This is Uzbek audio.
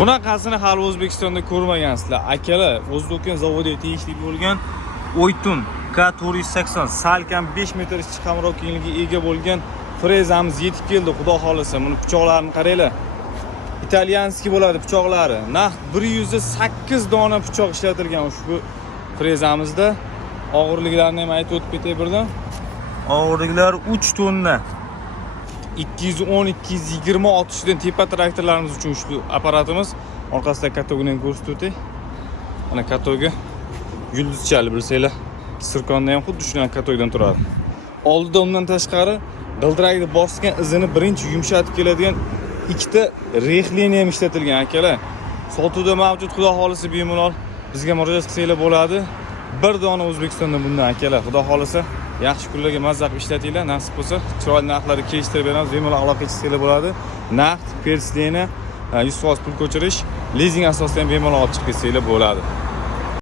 Bunaqasini hali O'zbekistonda ko'rmagansizlar. Akalar, O'zbekiston zavodiga tegishli bo'lgan Oytun K480 salkam 5 metr ichki kamroq kengligiga ega bo'lgan frezamiz yetib keldi, xudo xolasa. Buni pichoqlarini qaranglar. İtalyanskiy bo'ladi pichoqlari. Naq 108 dona pichoq ishlatilgan ushbu frezamizda. Og'irliklarini ham aytib o'tib ketay birdan. Og'irliklari 3 tonna. 210-220 otishdan tepa traktorlarimiz uchun ushbu apparatimiz. Orqasida katogini ko'rsatib o'tay. Mana katogi yulduzchali bilsanglar. Sirkonda ham xuddi shunday katogdan turadi. Oldida undan tashqari g'ildirakni bosgan izini birinchi yumshatib keladigan ikkita rexleniya ham ishlatilgan akalar. Sotuvda mavjud, xudo xolasa bemalol bizga murojaat qilsanglar bo'ladi. Bir dona O'zbekistonda bundan akalar, xudo xolasa yaxshi kunlarga mazza qilib ishlatinglar. Nasib bo'lsa, chiroyli narxlarga kelishtirib beramiz. Bemalol aloqa qilsanglar bo'ladi. Naqd, persleni 100% pul ko'chirish, lizing asosida ham bemalol olib chiqib ketsanglar bo'ladi.